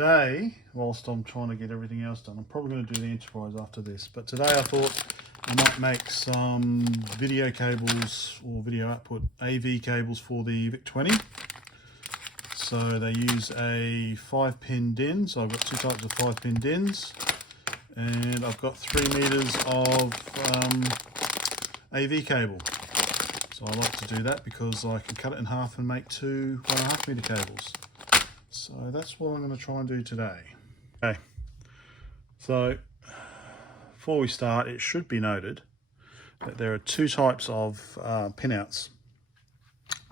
today, whilst I'm trying to get everything else done, I'm probably going to do the Enterprise after this, but today I thought I might make some video cables or video output AV cables for the VIC-20. So they use a 5-pin DIN, so I've got two types of 5-pin DINs, and I've got 3 meters of AV cable. So I like to do that because I can cut it in half and make 2 1.5 meter cables. So that's what I'm going to try and do today. Okay, so before we start, it should be noted that there are 2 types of pinouts.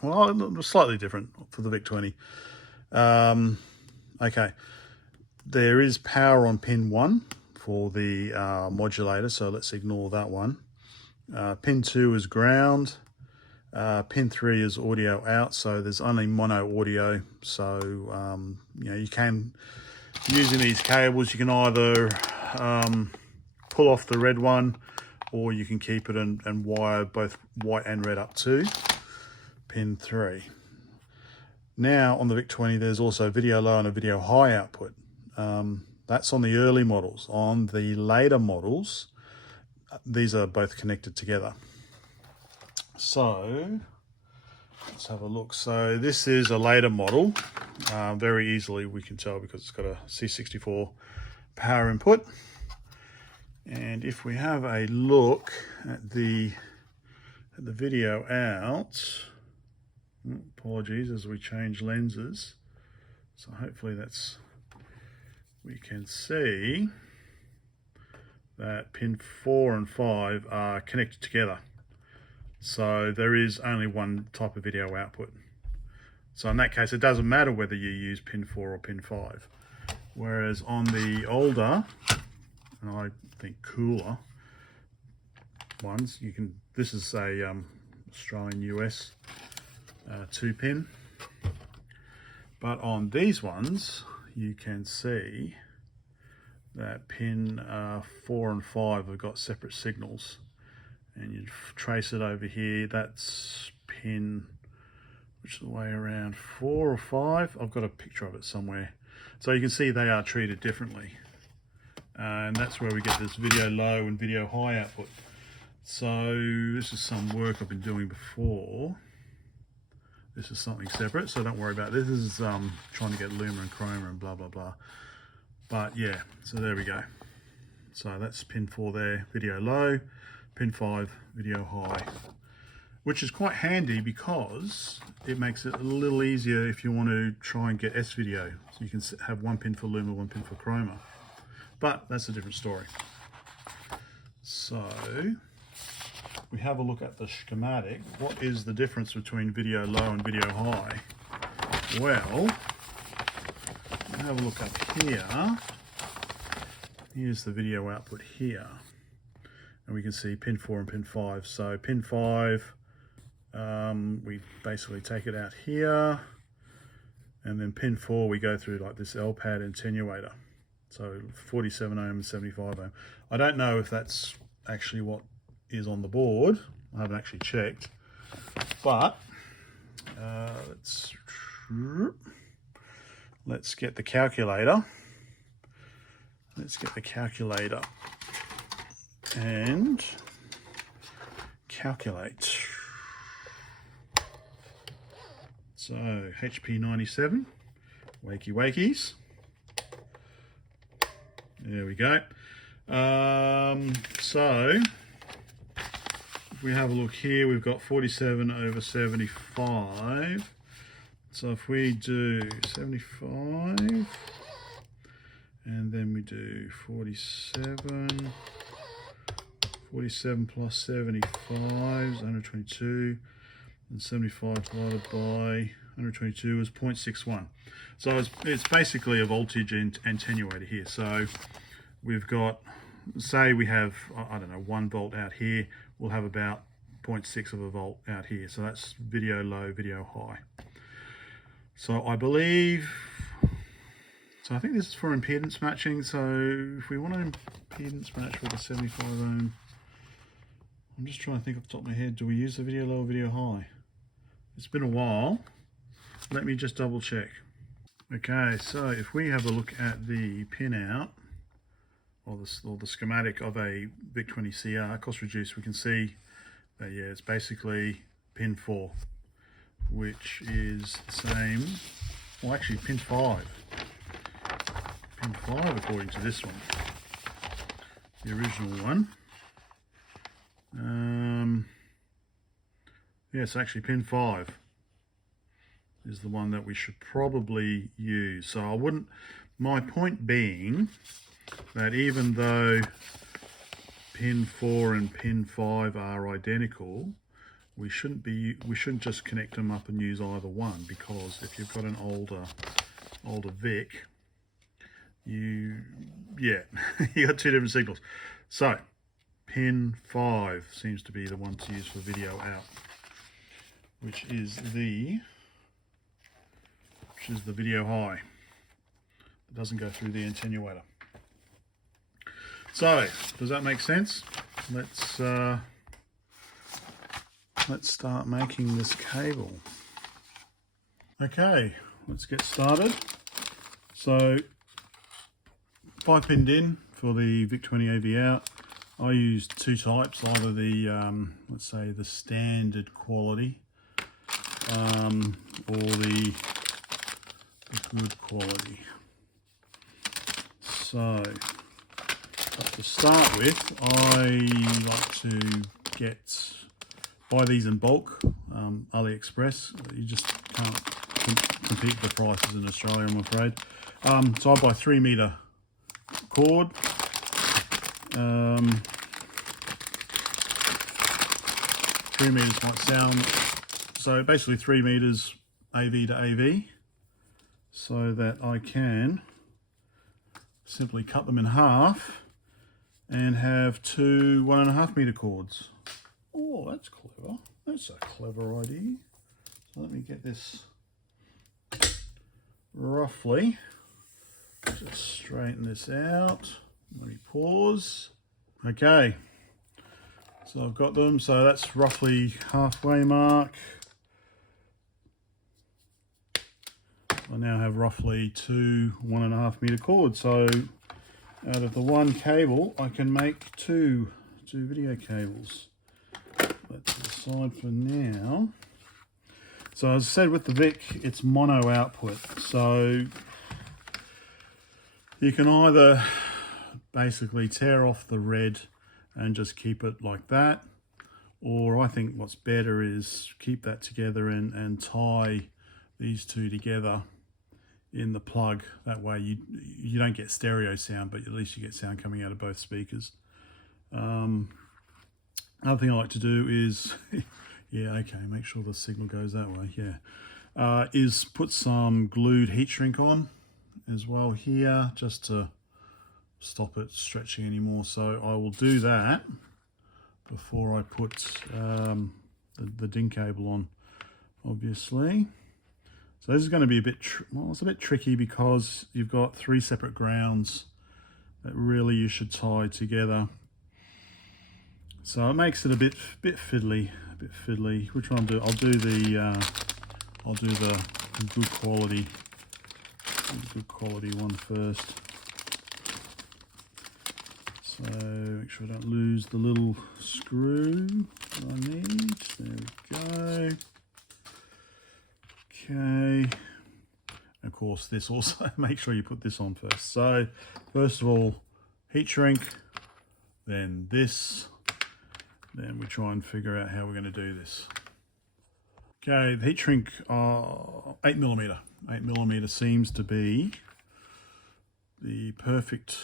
Well, slightly different for the VIC-20. Okay, there is power on pin 1 for the modulator, so let's ignore that one. Pin 2 is ground. Pin 3 is audio out, so there's only mono audio. So you know, you can, using these cables, you can either pull off the red one, or you can keep it and wire both white and red up to pin 3. Now on the VIC-20 there's also video low and a video high output. That's on the early models. On the later models, these are both connected together. So let's have a look. So this is a later model. Very easily we can tell because it's got a C64 power input. And if we have a look at the video out, apologies as we change lenses. So hopefully we can see that pin 4 and 5 are connected together. So there is only one type of video output. So in that case, it doesn't matter whether you use pin 4 or pin 5. Whereas on the older, and I think cooler ones, this is a Australian US 2-pin. But on these ones, you can see that pin 4 and 5 have got separate signals. And you trace it over here, that's pin, which is the way around, 4 or 5. I've got a picture of it somewhere. So you can see they are treated differently. And that's where we get this video low and video high output. So this is some work I've been doing before. This is something separate, so don't worry about this. This is trying to get luma and chroma and blah, blah, blah. But yeah, so there we go. So that's pin 4 there, video low. Pin 5, video high, which is quite handy because it makes it a little easier if you want to try and get S-video. So you can have 1 pin for luma, 1 pin for chroma. But that's a different story. So we have a look at the schematic. What is the difference between video low and video high? Well, we have a look up here. Here's the video output here. And we can see pin 4 and pin 5. So pin 5, we basically take it out here. And then pin 4, we go through like this LPAD attenuator. So 47 ohm and 75 ohm. I don't know if that's actually what is on the board. I haven't actually checked. But let's get the calculator. Let's get the calculator and calculate. So HP97, wakey wakeys. There we go. So if we have a look here, we've got 47 over 75. So if we do 75, and then we do 47 plus 75 is 122, and 75 divided by 122 is 0.61. So it's basically a voltage attenuator here. So we've got, say we have, I don't know, 1 volt out here, we'll have about 0.6 of a volt out here. So that's video low, video high. So I believe, so I think this is for impedance matching. So if we want to impedance match with a 75 ohm, I'm just trying to think off the top of my head, do we use the video low or video high? It's been a while. Let me just double check. Okay, so if we have a look at the pinout or the schematic of a VIC-20 CR cost reduced, we can see that yeah, it's basically pin 4, which is the same. Well, actually, pin 5. Pin 5 according to this one, the original one. Yeah, it's actually pin 5 is the one that we should probably use. So I wouldn't, my point being that even though pin 4 and pin 5 are identical, we shouldn't just connect them up and use either one, because if you've got an older VIC, you got 2 different signals. So pin 5 seems to be the one to use for video out, which is the video high. It doesn't go through the attenuator. So does that make sense? Let's start making this cable. Okay, let's get started. So 5 pinned in for the VIC-20 AV out. I used 2 types, either the let's say the standard quality or the good quality. So to start with, I like to buy these in bulk, AliExpress. You just can't compete with the prices in Australia, I'm afraid. So I buy 3 meter cord. 3 meters might sound, so basically 3 meters AV to AV, so that I can simply cut them in half and have 2 1.5 meter cords. Oh, that's clever. That's a clever idea. So let me get this roughly. Just straighten this out. Let me pause. Okay. So I've got them. So that's roughly halfway mark. I now have roughly 2 1.5 meter cords. So out of the one cable, I can make two video cables. That's aside for now. So as I said, with the VIC, it's mono output. So you can either basically tear off the red and just keep it like that, or I think what's better is keep that together and tie these two together in the plug. That way you don't get stereo sound, but at least you get sound coming out of both speakers. Another thing I like to do is yeah, okay, make sure the signal goes that way, yeah, is put some glued heat shrink on as well here, just to stop it stretching anymore. So I will do that before I put the DIN cable on, obviously. So this is going to be a bit, well, it's a bit tricky because you've got 3 separate grounds that really you should tie together. So it makes it a bit fiddly, Which one I'll do? I'll do the good quality one first. So make sure I don't lose the little screw that I need. There we go. Okay. Of course, this also, make sure you put this on first. So first of all, heat shrink, then this, then we try and figure out how we're going to do this. Okay, the heat shrink, 8mm. 8mm seems to be the perfect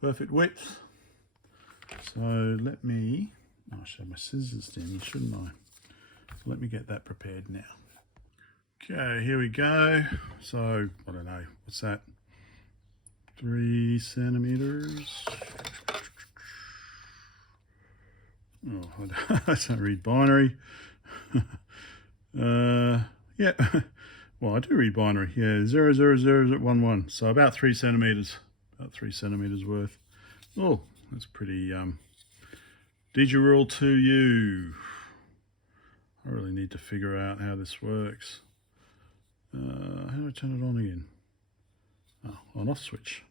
width. So let me, I should have my scissors down, shouldn't I? So let me get that prepared now. Okay, here we go. So I don't know, what's that? 3 centimeters. Oh, I don't read binary. Yeah, well, I do read binary. Yeah, 00011. So about 3 centimeters. About 3 centimeters worth. Oh, that's pretty. Didgeridoo to you. I really need to figure out how this works. How do I turn it on again? Oh, on off switch.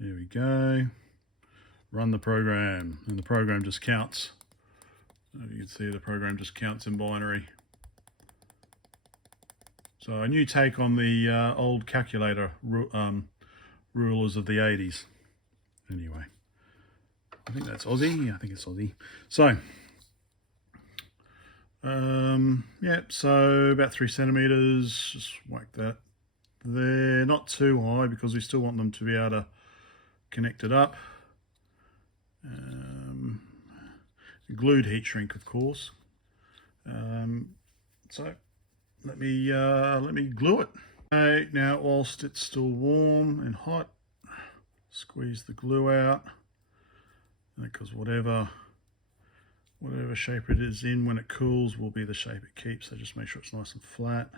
There we go. Run the program, and the program just counts. You can see the program just counts in binary. So a new take on the old calculator rulers of the 80s. Anyway, I think that's Aussie. I think it's Aussie. So, yeah, so about 3 centimeters. Just whack that. They're not too high because we still want them to be able to connect it up. Glued heat shrink, of course. So let me glue it. Okay, now whilst it's still warm and hot, squeeze the glue out, because whatever shape it is in, when it cools will be the shape it keeps. So just make sure it's nice and flat.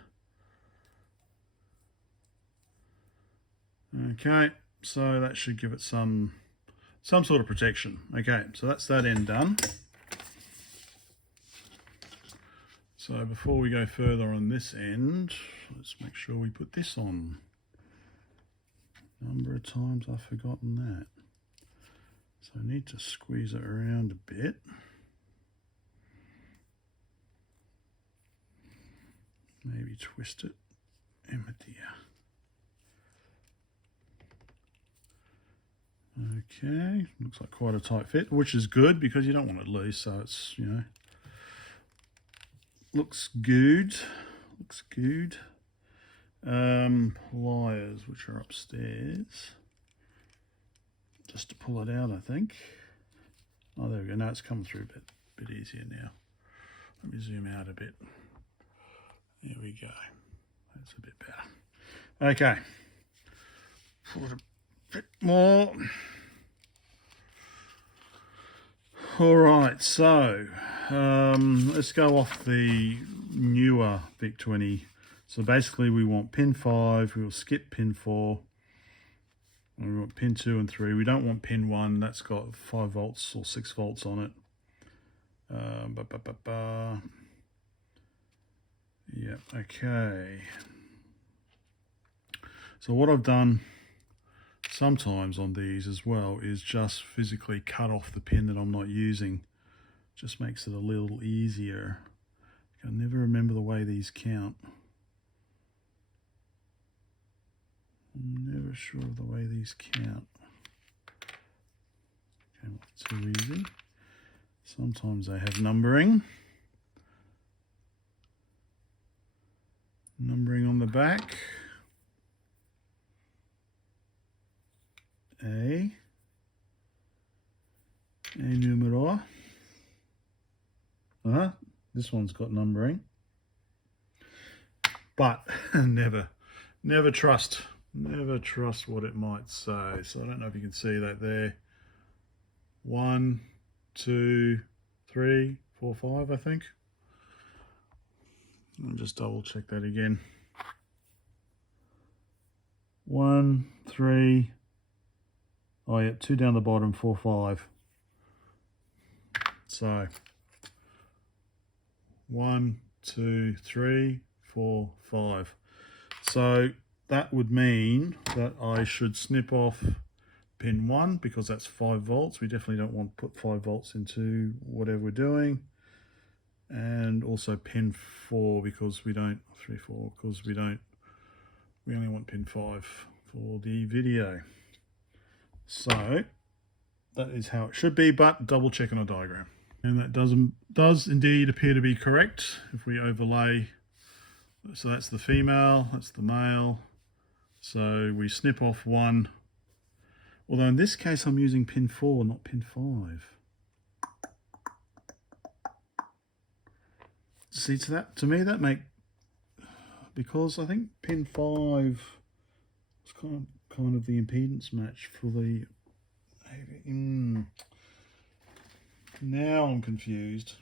Okay, so that should give it some sort of protection. Okay, so that's that end done. So before we go further on this end, let's make sure we put this on. Number of times I've forgotten that. So I need to squeeze it around a bit. Maybe twist it. Emma dear. Okay, looks like quite a tight fit, which is good because you don't want it loose, so it's, you know, looks good. Looks good. Pliers, which are upstairs, just to pull it out, I think. Oh, there we go. Now it's coming through a bit easier now. Let me zoom out a bit. There we go. That's a bit better. Okay. Pull it a bit more. All right, so let's go off the newer VIC-20. So basically we want pin 5, we'll skip pin 4, and we want pin 2 and 3. We don't want pin 1, that's got 5 volts or 6 volts on it. Yeah, okay. So what I've done sometimes on these as well is just physically cut off the pin that I'm not using. Just makes it a little easier. I can never remember the way these count. I'm never sure of the way these count. Okay, not too easy. Sometimes they have numbering. Numbering on the back. A numero. This one's got numbering. But never trust what it might say. So I don't know if you can see that there. 1, 2, 3, 4, 5, I think. I'll just double check that again. 1, 3. Oh yeah, 2 down the bottom, 4, 5. So 1, 2, 3, 4, 5. So that would mean that I should snip off pin 1 because that's 5 volts. We definitely don't want to put 5 volts into whatever we're doing. And also pin 4 because we don't, 3, 4, because we only want pin 5 for the video. So that is how it should be, but double check on a diagram. And that does indeed appear to be correct if we overlay. So that's the female, that's the male. So we snip off 1. Although in this case I'm using pin 4, not pin 5. See, to me that because I think pin 5 is kind of the impedance match for the. Now I'm confused.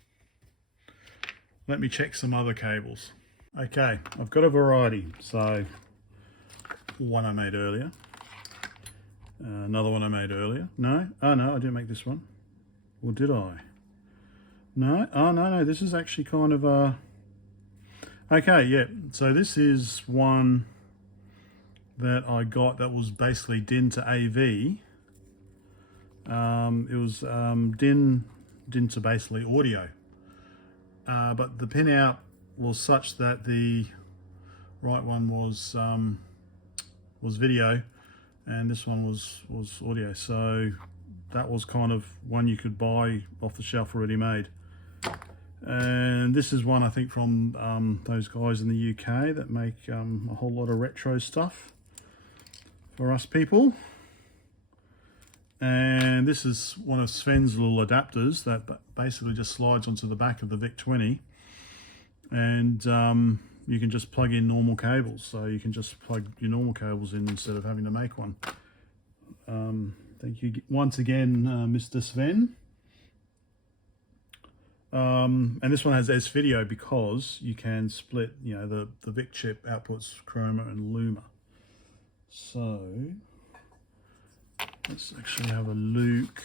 Let me check some other cables. Okay, I've got a variety. So one I made earlier, another one I made earlier. No, oh no, I didn't make this one. Or did I? No, oh no, this is actually kind of a Okay, yeah, so this is one that I got that was basically DIN to AV. It was DIN to basically audio. But the pinout was such that the right one was video and this one was audio. So that was kind of one you could buy off the shelf already made. And this is one I think from those guys in the UK that make a whole lot of retro stuff for us people. And this is one of Sven's little adapters that basically just slides onto the back of the VIC-20, and you can just plug in normal cables. So you can just plug your normal cables in instead of having to make one. Thank you once again, Mr. Sven. And this one has S-video because you can split, you know, the VIC chip outputs chroma and luma. So let's actually have a look.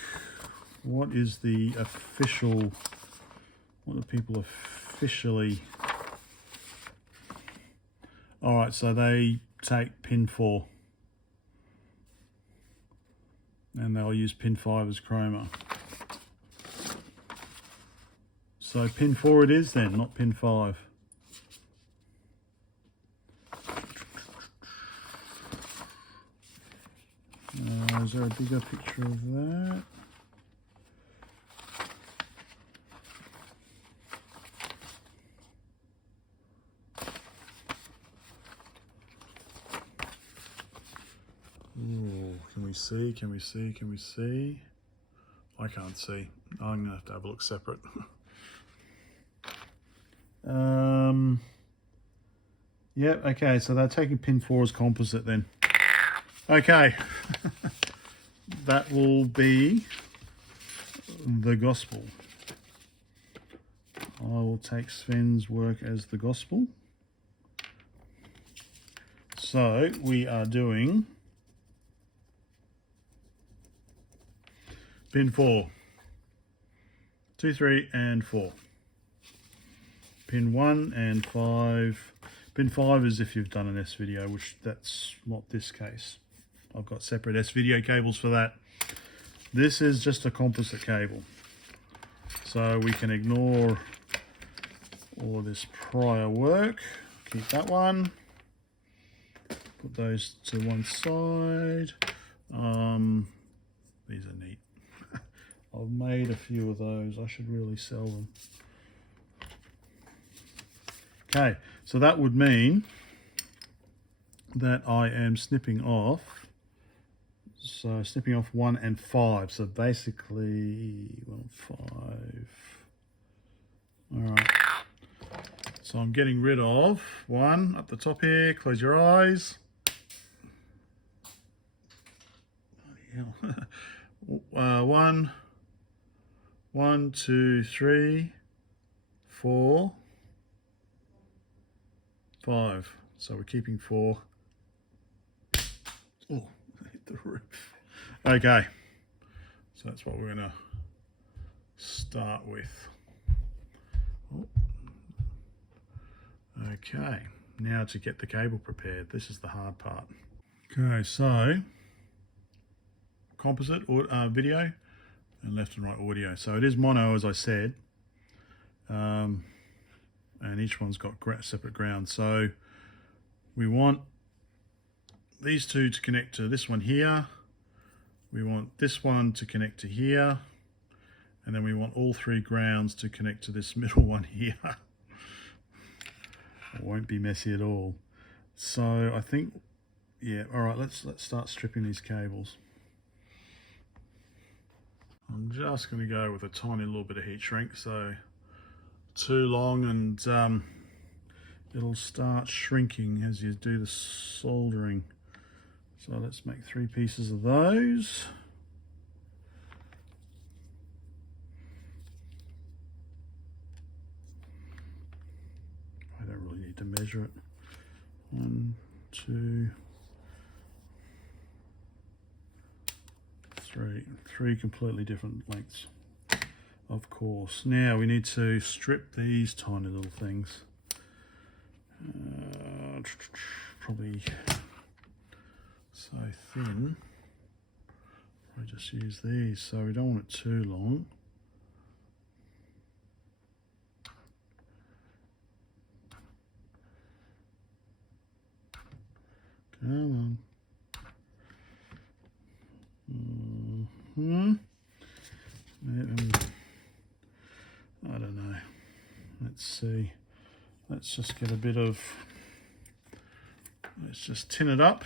What is the official, what do people officially? All right, so they take pin 4 and they'll use pin 5 as chroma. So pin 4 it is then, not pin 5. Is there a bigger picture of that? Ooh, can we see? Can we see? Can we see? I can't see. I'm gonna have to have a look separate. Yeah, okay, so they're taking pin 4 as composite then. Okay, that will be the gospel. I will take Sven's work as the gospel. So we are doing pin 4, 2, 3, and 4. Pin 1 and 5. Pin 5 is if you've done an S-video, which that's not this case. I've got separate S-video cables for that. This is just a composite cable. So we can ignore all of this prior work. Keep that one. Put those to one side. These are neat. I've made a few of those. I should really sell them. Okay, so that would mean that I am snipping off. So snipping off 1 and 5. So basically, well, 5. All right. So I'm getting rid of 1 up the top here. Close your eyes. Bloody hell. 1, 2, 3, 4, 5. So we're keeping 4. Oh, hit the roof. Okay. So that's what we're going to start with. Oh. Okay. Now to get the cable prepared. This is the hard part. Okay, so composite video and left and right audio. So it is mono, as I said. And each one's got separate ground. So we want these two to connect to this one here. We want this one to connect to here. And then we want all 3 grounds to connect to this middle one here. It won't be messy at all. So I think, yeah, all right, let's start stripping these cables. I'm just going to go with a tiny little bit of heat shrink, so too long and it'll start shrinking as you do the soldering. So let's make 3 pieces of those. I don't really need to measure it. 1, 2, 3. 3 completely different lengths. Of course. Now we need to strip these tiny little things. Probably so thin. I just use these, so we don't want it too long. Come on. I don't know. Let's see. Let's just get a bit of, let's just tin it up.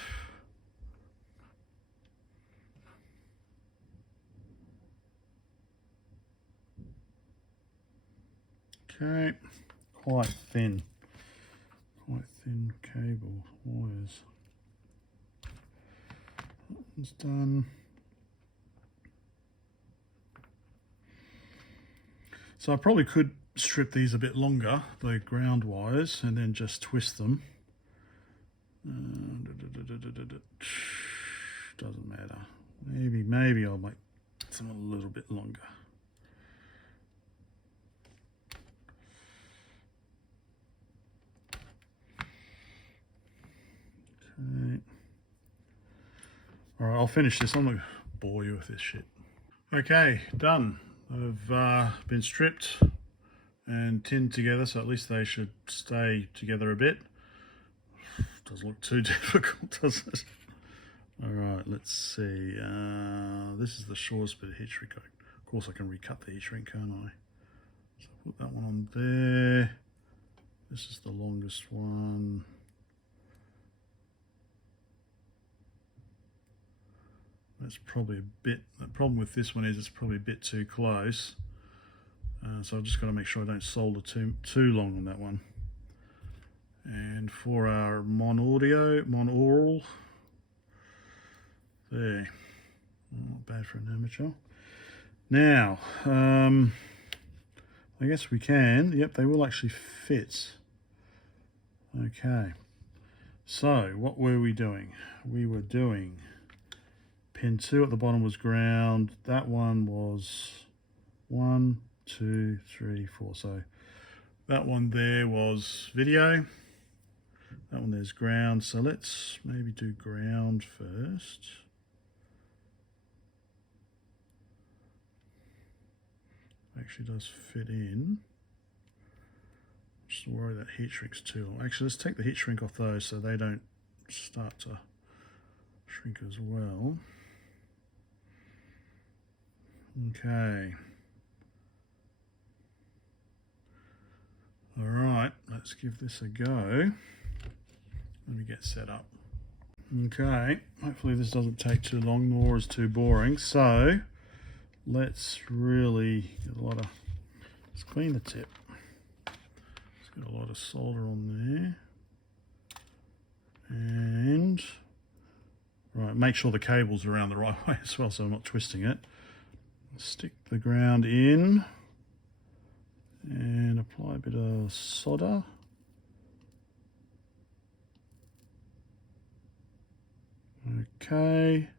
Okay, quite thin cable wires. That one's done. So I probably could strip these a bit longer, the ground wires, and then just twist them. Doesn't matter. Maybe I'll make some a little bit longer. Okay. All right, I'll finish this. I'm not gonna bore you with this shit. Okay, done. They've been stripped and tinned together, so at least they should stay together a bit. Doesn't look too difficult, does it? All right, let's see. This is the shortest bit of heat shrink. Of course, I can recut the heat shrink, can't I? So put that one on there. This is the longest one. That's probably a bit, the problem with this one is it's probably a bit too close. So I've just got to make sure I don't solder too long on that one. And for our monaural, there, not bad for an amateur. Now, I guess we can, yep, they will actually fit. Okay, so what were we doing? We were doing pin 2 at the bottom was ground, that one was 1, 2, 3, 4, so that one there was video, that one there's ground, so let's maybe do ground first. Actually does fit in. Just worry that heat shrink's too long. Actually, let's take the heat shrink off those so they don't start to shrink as well. Okay. All right, let's give this a go. Let me get set up. Okay, hopefully this doesn't take too long, nor is too boring. So let's really get a lot of, let's clean the tip. Let's get a lot of solder on there. And, right, make sure the cable's around the right way as well so I'm not twisting it. Stick the ground in and apply a bit of solder. Okay,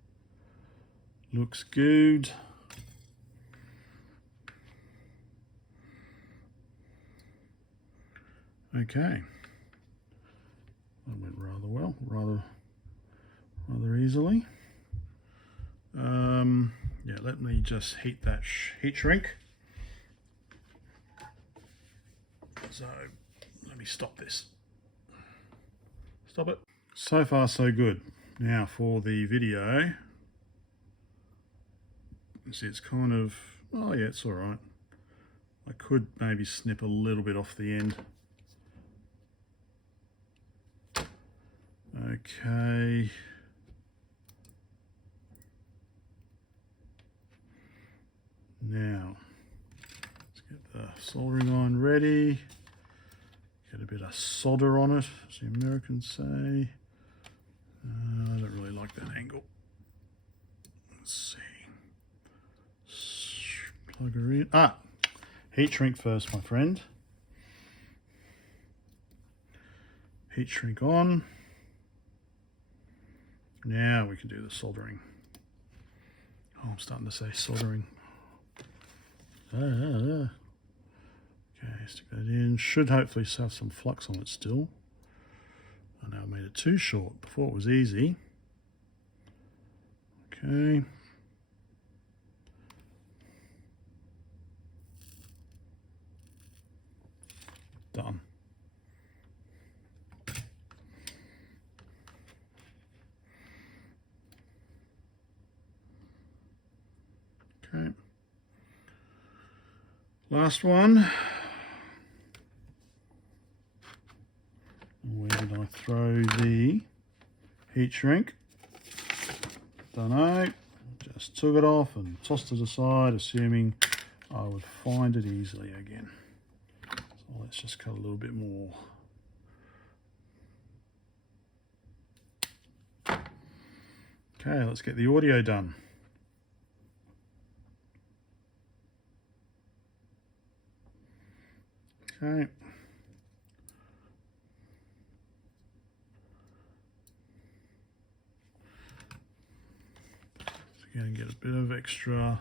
looks good. Okay, that went rather well, rather easily. Yeah, let me just heat that heat shrink. So let me stop this. Stop it. So far so good. Now for the video, you see it's kind of, oh yeah, it's all right. I could maybe snip a little bit off the end. Okay. Now, let's get the soldering iron ready. Get a bit of solder on it, as the Americans say. I don't really like that angle. Let's see. Plug her in. Heat shrink first, my friend. Heat shrink on. Now we can do the soldering. Oh, I'm starting to say soldering. Okay, stick that in. Should hopefully have some flux on it still. I now made it too short. Before it was easy. Okay. Done. Okay. Last one. Where did I throw the heat shrink? Don't know. Just took it off and tossed it aside, assuming I would find it easily again. So let's just cut a little bit more. Okay, let's get the audio done. Okay. So again, get a bit of extra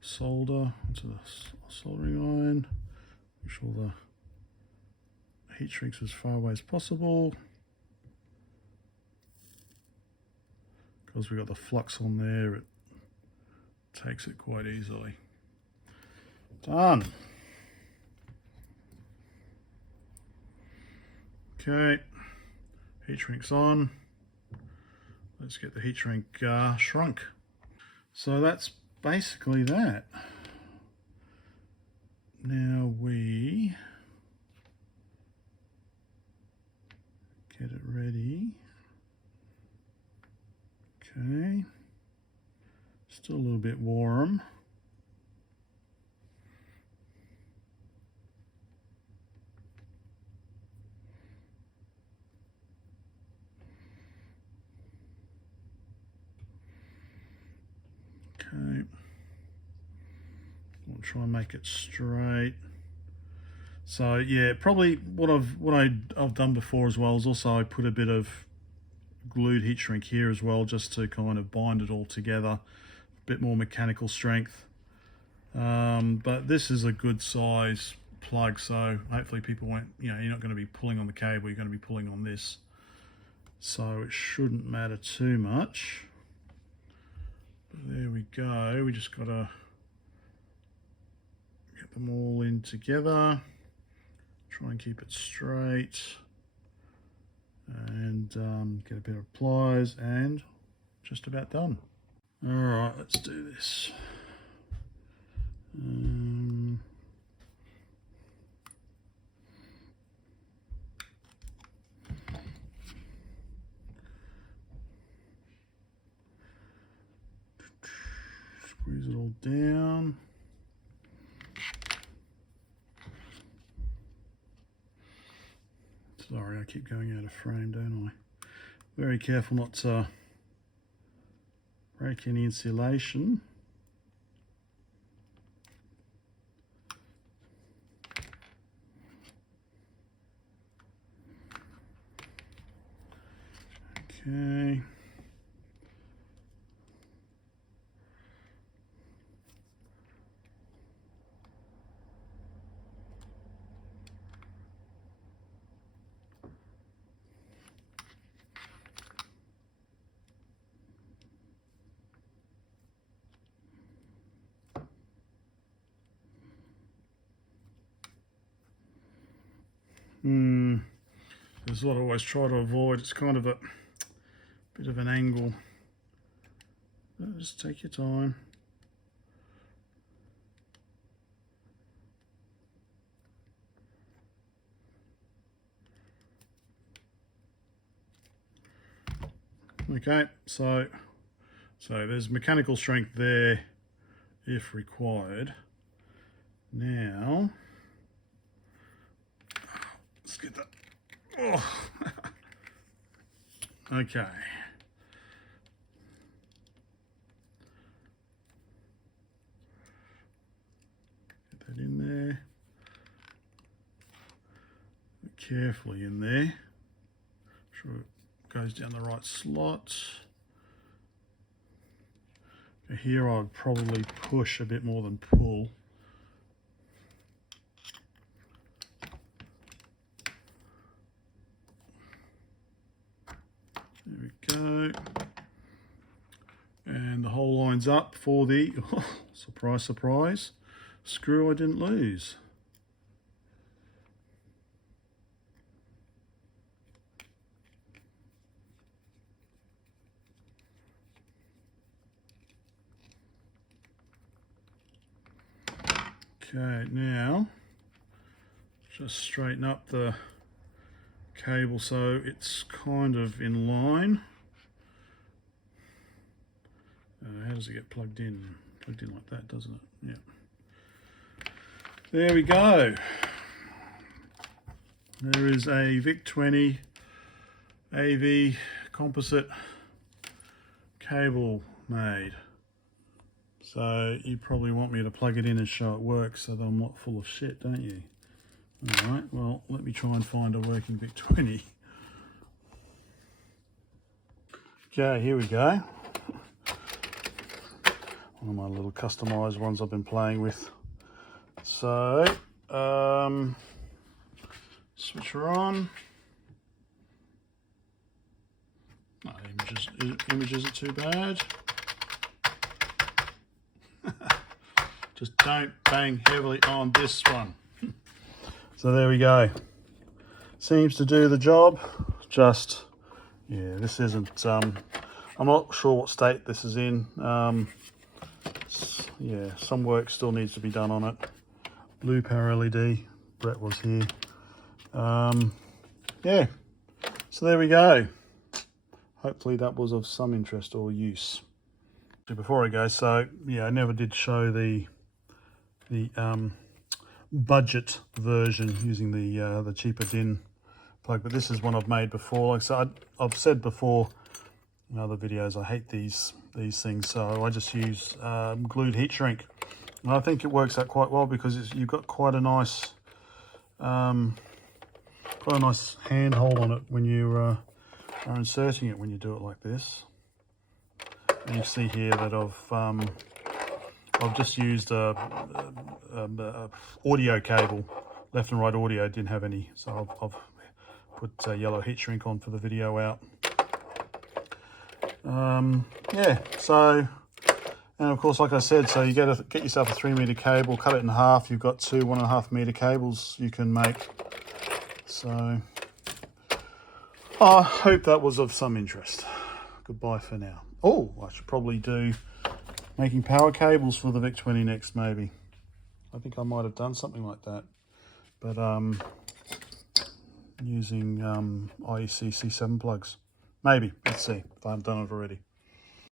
solder into the soldering iron. Make sure the heat shrinks as far away as possible. Because we've got the flux on there, it takes it quite easily. Done. Okay, heat shrink's on. Let's get the heat shrink shrunk. So that's basically that. Now we get it ready. Okay, still a little bit warm. Okay, we'll try and make it straight. So yeah, probably what I've done before as well is also I put a bit of glued heat shrink here as well, just to kind of bind it all together. A bit more mechanical strength. But this is a good size plug, so hopefully people won't, you're not going to be pulling on the cable, you're going to be pulling on this. So it shouldn't matter too much. But there we go, we just got to get them all in together. Try and keep it straight. And get a bit of pliers and just about done. All right, let's do this. Squeeze it all down. Sorry, I keep going out of frame, don't I? Very careful not to break any insulation. Okay. There's what I always try to avoid. It's kind of a bit of an angle. But just take your time. Okay, so there's mechanical strength there if required. Now, let's get that. Oh. Okay. Get that in there. Carefully in there. Sure it goes down the right slot. Here I'd probably push a bit more than pull. go. And the hole lines up for the, oh, surprise, surprise, screw I didn't lose. Okay, now just straighten up the cable so it's kind of in line. How does it get plugged in? Plugged in like that, doesn't it? Yeah. There we go. There is a VIC-20 AV composite cable made. So you probably want me to plug it in and show it works so that I'm not full of shit, don't you? Alright, well, let me try and find a working VIC-20. Okay, here we go. One of my little customized ones I've been playing with. So, switcher on. No, images are too bad. Just don't bang heavily on this one. So there we go. Seems to do the job. Just, yeah, this isn't, I'm not sure what state this is in. Yeah, some work still needs to be done on it. Blue power LED, Brett was here. Yeah, so there we go. Hopefully that was of some interest or use. Before I go, so yeah, I never did show the budget version using the cheaper DIN plug, but this is one I've made before. Like so, I've said before in other videos, I hate these things, so I just use glued heat shrink, and I think it works out quite well because you've got quite a nice handhold on it when you are inserting it when you do it like this. And you see here that I've just used a audio cable, left and right audio, didn't have any, so I've put yellow heat shrink on for the video out. Yeah, so, and of course, like I said, so you get yourself a 3 meter cable, cut it in half. You've got two 1.5 meter cables you can make. So I hope that was of some interest. Goodbye for now. Oh, I should probably do making power cables for the VIC-20 next, maybe. I think I might have done something like that, but using IEC C7 plugs. Maybe, let's see if I haven't done it already.